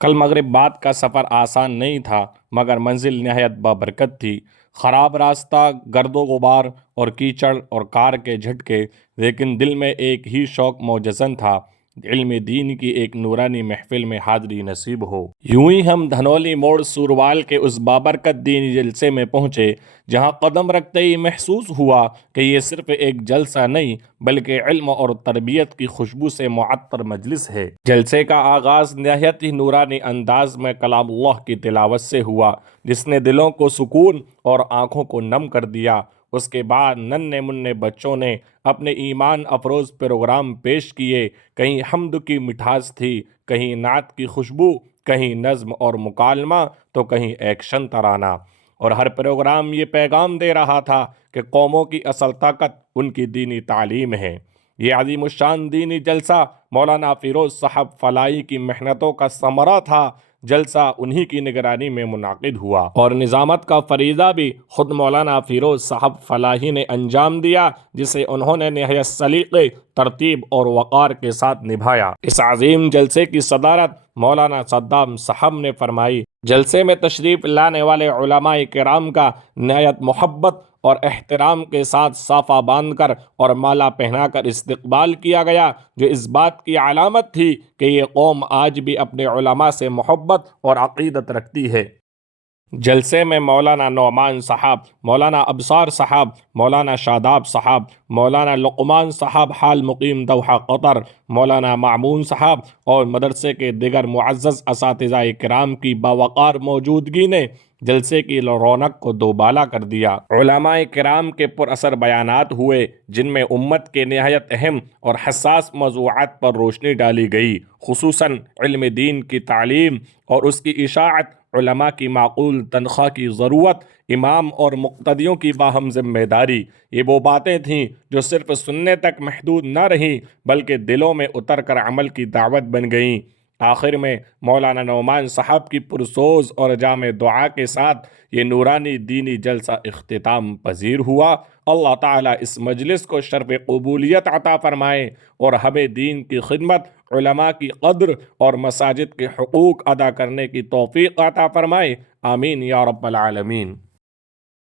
کل مغرب بعد کا سفر آسان نہیں تھا، مگر منزل نہایت بابرکت تھی۔ خراب راستہ، گرد و غبار اور کیچڑ اور کار کے جھٹکے، لیکن دل میں ایک ہی شوق موجزن تھا، علم دین کی ایک نورانی محفل میں حاضری نصیب ہو۔ یوں ہی ہم دھنولی موڑ سوروال کے اس بابرکت دینی جلسے میں پہنچے، جہاں قدم رکھتے ہی محسوس ہوا کہ یہ صرف ایک جلسہ نہیں بلکہ علم اور تربیت کی خوشبو سے معطر مجلس ہے۔ جلسے کا آغاز نہایت ہی نورانی انداز میں کلام اللہ کی تلاوت سے ہوا، جس نے دلوں کو سکون اور آنکھوں کو نم کر دیا۔ اس کے بعد ننھے منھے بچوں نے اپنے ایمان افروز پروگرام پیش کیے، کہیں حمد کی مٹھاس تھی، کہیں نعت کی خوشبو، کہیں نظم اور مکالمہ، تو کہیں ایکشن ترانہ، اور ہر پروگرام یہ پیغام دے رہا تھا کہ قوموں کی اصل طاقت ان کی دینی تعلیم ہے۔ یہ عظیم الشان دینی جلسہ مولانا فیروز صاحب فلاحی کی محنتوں کا ثمرہ تھا۔ جلسہ انہی کی نگرانی میں منعقد ہوا اور نظامت کا فریضہ بھی خود مولانا فیروز صاحب فلاحی نے انجام دیا، جسے انہوں نے نہایت سلیقے، ترتیب اور وقار کے ساتھ نبھایا۔ اس عظیم جلسے کی صدارت مولانا صدام صاحب نے فرمائی۔ جلسے میں تشریف لانے والے علماء کرام کا نہایت محبت اور احترام کے ساتھ صافہ باندھ کر اور مالا پہنا کر استقبال کیا گیا، جو اس بات کی علامت تھی کہ یہ قوم آج بھی اپنے علماء سے محبت اور عقیدت رکھتی ہے۔ جلسے میں مولانا نعمان صاحب، مولانا ابصار صاحب، مولانا شاداب صاحب، مولانا لقمان صاحب حال مقیم دوحہ قطر، مولانا معمون صاحب اور مدرسے کے دیگر معزز اساتذہ کرام کی باوقار موجودگی نے جلسے کی رونق کو دوبالا کر دیا۔ علماء کرام کے پر اثر بیانات ہوئے، جن میں امت کے نہایت اہم اور حساس موضوعات پر روشنی ڈالی گئی، خصوصاً علم دین کی تعلیم اور اس کی اشاعت، علماء کی معقول تنخواہ کی ضرورت، امام اور مقتدیوں کی باہم ذمہ داری۔ یہ وہ باتیں تھیں جو صرف سننے تک محدود نہ رہیں بلکہ دلوں میں اتر کر عمل کی دعوت بن گئیں۔ آخر میں مولانا نعمان صاحب کی پرسوز اور جامع دعا کے ساتھ یہ نورانی دینی جلسہ اختتام پذیر ہوا۔ اللہ تعالیٰ اس مجلس کو شرف قبولیت عطا فرمائے اور ہمیں دین کی خدمت، علماء کی قدر اور مساجد کے حقوق ادا کرنے کی توفیق عطا فرمائے۔ آمین یا رب العالمین۔